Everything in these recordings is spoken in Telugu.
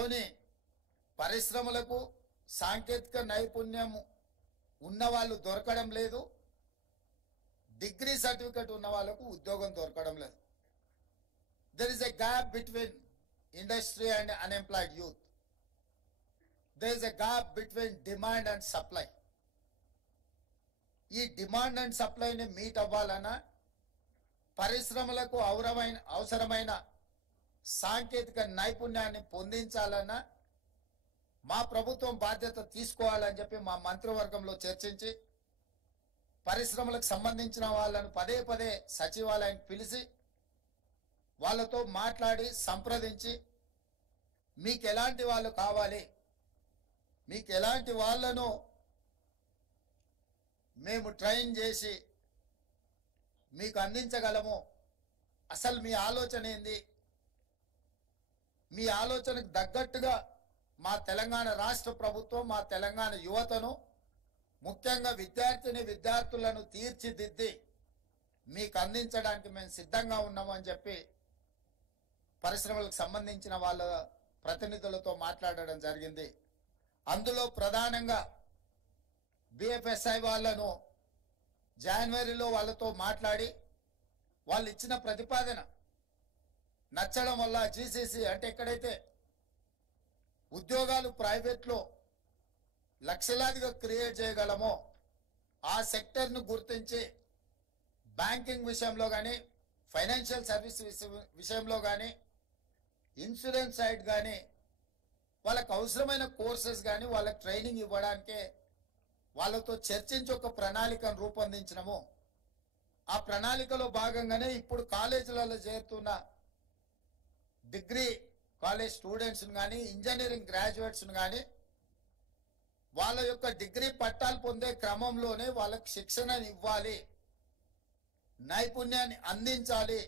దాంతోనే పరిశ్రమలకు సాంకేతిక నైపుణ్యం ఉన్న వాళ్ళు దొరకడం లేదు, డిగ్రీ సర్టిఫికెట్ ఉన్న వాళ్ళకు ఉద్యోగం దొరకడం లేదు. There is a gap between industry and unemployed youth. There is a gap between demand and supply. ఈ డిమాండ్ అండ్ సప్లైని మీట్ అవ్వాలన్నా, పరిశ్రమలకు అవసరమైన సాంకేతిక నైపుణ్యాన్ని పొందించాలన్నా మా ప్రభుత్వం బాధ్యత తీసుకోవాలని చెప్పి మా మంత్రివర్గంలో చర్చించి పరిశ్రమలకు సంబంధించిన వాళ్ళను పదే పదే సచివాలయానికి పిలిచి వాళ్ళతో మాట్లాడి సంప్రదించి మీకు ఎలాంటి వాళ్ళు కావాలి, మీకు ఎలాంటి వాళ్ళను మేము ట్రైన్ చేసి మీకు అందించగలము, అసలు మీ ఆలోచన ఏంది, మీ ఆలోచనకు తగ్గట్టుగా మా తెలంగాణ రాష్ట్ర ప్రభుత్వం మా తెలంగాణ యువతను ముఖ్యంగా విద్యార్థులను తీర్చిదిద్ది మీకు అందించడానికి మేము సిద్ధంగా ఉన్నామని చెప్పి పరిశ్రమలకు సంబంధించిన వాళ్ళ ప్రతినిధులతో మాట్లాడడం జరిగింది. అందులో ప్రధానంగా బిఎఫ్ఎస్ఐ వాళ్ళను జనవరిలో వాళ్ళతో మాట్లాడి వాళ్ళు ఇచ్చిన ప్రతిపాదన నచ్చడం వల్ల జీసీసీ అంటే ఎక్కడైతే ఉద్యోగాలు ప్రైవేట్లో లక్షలాదిగా క్రియేట్ చేయగలమో ఆ సెక్టర్ను గుర్తించి బ్యాంకింగ్ విషయంలో కానీ, ఫైనాన్షియల్ సర్వీస్ విషయంలో కానీ, ఇన్సూరెన్స్ సైడ్ కానీ వాళ్ళకు అవసరమైన కోర్సెస్ కానీ వాళ్ళకి ట్రైనింగ్ ఇవ్వడానికే వాళ్ళతో చర్చించి ఒక ప్రణాళికను రూపొందించినము. ఆ ప్రణాళికలో భాగంగానే ఇప్పుడు కాలేజీలలో చేరుతున్న డిగ్రీ కాలేజ్ స్టూడెంట్స్ను కానీ, ఇంజనీరింగ్ గ్రాడ్యుయేట్స్ను కానీ వాళ్ళ యొక్క డిగ్రీ పట్టాలు పొందే క్రమంలోనే వాళ్ళకి శిక్షణని ఇవ్వాలి, నైపుణ్యాన్ని అందించాలి.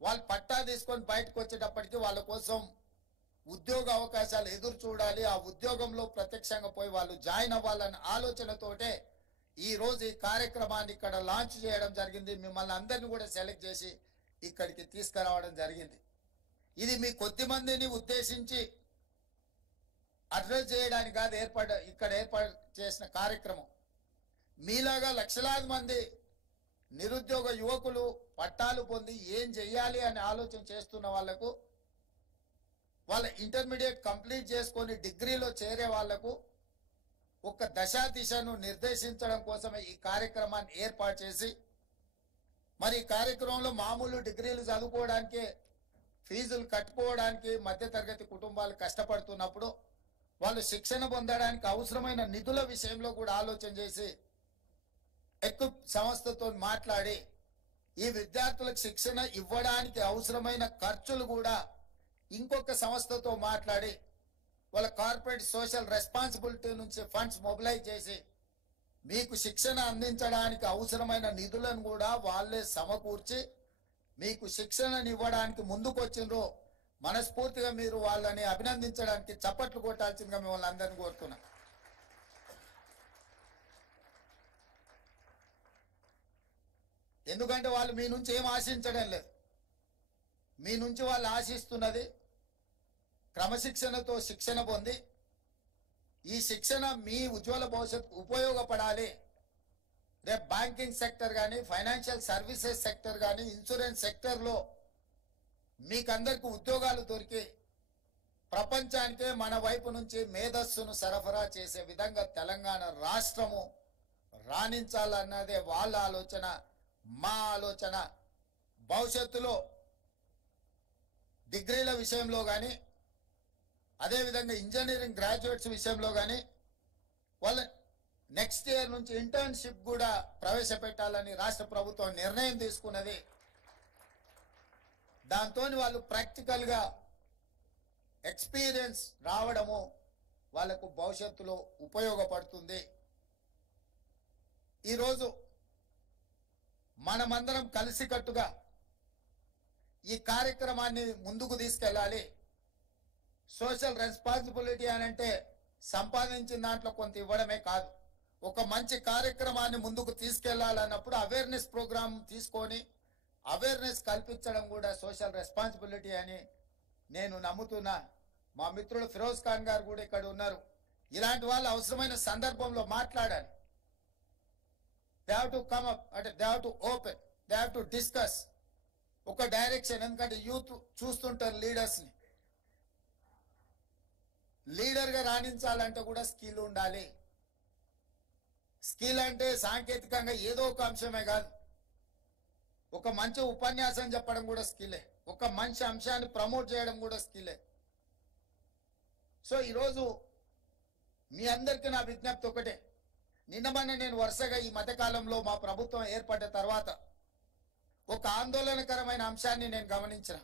వాళ్ళు పట్టా తీసుకొని బయటకు వచ్చేటప్పటికి వాళ్ళ కోసం ఉద్యోగ అవకాశాలు ఎదురు చూడాలి, ఆ ఉద్యోగంలో ప్రత్యక్షంగా పోయి వాళ్ళు జాయిన్ అవ్వాలన్న ఆలోచనతోటే ఈ రోజు ఈ కార్యక్రమాన్ని ఇక్కడ లాంచ్ చేయడం జరిగింది. మిమ్మల్ని అందరినీ కూడా సెలెక్ట్ చేసి ఇక్కడికి తీసుకురావడం జరిగింది. ఇది మీ కొద్ది మందిని ఉద్దేశించి అడ్రస్ చేయడానికి కాదు ఇక్కడ ఏర్పాటు చేసిన కార్యక్రమం. మీలాగా లక్షలాది మంది నిరుద్యోగ యువకులు పట్టాలు పొంది ఏం చెయ్యాలి అని ఆలోచన చేస్తున్న వాళ్లకు, వాళ్ళ ఇంటర్మీడియట్ కంప్లీట్ చేసుకొని డిగ్రీలో చేరే వాళ్లకు ఒక దశా దిశను నిర్దేశించడం కోసమే ఈ కార్యక్రమాన్ని ఏర్పాటు చేసి, మరి ఈ కార్యక్రమంలో మామూలు డిగ్రీలు చదువుకోవడానికి ఫీజులు కట్టుకోవడానికి మధ్యతరగతి కుటుంబాలు కష్టపడుతున్నప్పుడు వాళ్ళు శిక్షణ పొందడానికి అవసరమైన నిధుల విషయంలో కూడా ఆలోచన చేసి ఎక్విప్ సంస్థతో మాట్లాడి ఈ విద్యార్థులకు శిక్షణ ఇవ్వడానికి అవసరమైన ఖర్చులు కూడా ఇంకొక సంస్థతో మాట్లాడి వాళ్ళ కార్పొరేట్ సోషల్ రెస్పాన్సిబిలిటీ నుంచి ఫండ్స్ మొబిలైజ్ చేసి మీకు శిక్షణ అందించడానికి అవసరమైన నిధులను కూడా వాళ్ళే సమకూర్చి మీకు శిక్షణను ఇవ్వడానికి ముందుకు వచ్చిండ్రు. మనస్ఫూర్తిగా మీరు వాళ్ళని అభినందించడానికి చప్పట్లు కొట్టాల్సిందిగా మిమ్మల్ని అందరినీ కోరుతున్నా. ఎందుకంటే వాళ్ళు మీ నుంచి ఏం ఆశించడం లేదు. మీ నుంచి వాళ్ళు ఆశిస్తున్నది క్రమశిక్షణతో శిక్షణ పొంది ఈ శిక్షణ మీ ఉజ్వల భవిష్యత్తుకు ఉపయోగపడాలి. రేపు బ్యాంకింగ్ సెక్టర్ కానీ, ఫైనాన్షియల్ సర్వీసెస్ సెక్టర్ కానీ, ఇన్సూరెన్స్ సెక్టర్లో మీకందరికి ఉద్యోగాలు దొరికి ప్రపంచానికే మన వైపు నుంచి మేధస్సును సరఫరా చేసే విధంగా తెలంగాణ రాష్ట్రము రాణించాలన్నదే వాళ్ళ ఆలోచన, మా ఆలోచన. భవిష్యత్తులో డిగ్రీల విషయంలో కానీ, అదేవిధంగా ఇంజనీరింగ్ గ్రాడ్యుయేట్స్ విషయంలో కానీ వాళ్ళ నెక్స్ట్ ఇయర్ నుంచి ఇంటర్న్షిప్ కూడా ప్రవేశపెట్టాలని రాష్ట్ర ప్రభుత్వం నిర్ణయం తీసుకున్నది. దాంతో వాళ్ళు ప్రాక్టికల్గా ఎక్స్పీరియన్స్ రావడము వాళ్ళకు భవిష్యత్తులో ఉపయోగపడుతుంది. ఈరోజు మనమందరం కలిసికట్టుగా ఈ కార్యక్రమాన్ని ముందుకు తీసుకెళ్ళాలి. సోషల్ రెస్పాన్సిబిలిటీ అని అంటే సంపాదించిన దాంట్లో కొంత ఇవ్వడమే కాదు, ఒక మంచి కార్యక్రమాన్ని ముందుకు తీసుకెళ్లాలన్నప్పుడు అవేర్నెస్ ప్రోగ్రామ్ తీసుకొని అవేర్నెస్ కల్పించడం కూడా సోషల్ రెస్పాన్సిబిలిటీ అని నేను నమ్ముతున్నా. మా మిత్రులు ఫిరోజ్ ఖాన్ గారు కూడా ఇక్కడ ఉన్నారు. ఇలాంటి వాళ్ళు అవసరమైన సందర్భంలో మాట్లాడాలి. They have to come up, అంటే they have to open, they have to discuss ఒక డైరెక్షన్. ఎందుకంటే యూత్ చూస్తుంటారు లీడర్స్ని. లీడర్గా రాణించాలంటే కూడా స్కిల్ ఉండాలి. స్కిల్ అంటే సాంకేతికంగా ఏదో ఒక అంశమే కాదు, ఒక మంచి ఉపన్యాసం చెప్పడం కూడా స్కిల్లే, ఒక మంచి అంశాన్ని ప్రమోట్ చేయడం కూడా స్కిల్లే. సో ఈరోజు మీ అందరికీ నా విజ్ఞప్తి ఒకటే. నిన్నమన్న నేను వరుసగా ఈ మధ్యకాలంలో మా ప్రభుత్వం ఏర్పడ్డ తర్వాత ఒక ఆందోళనకరమైన అంశాన్ని నేను గమనించిన.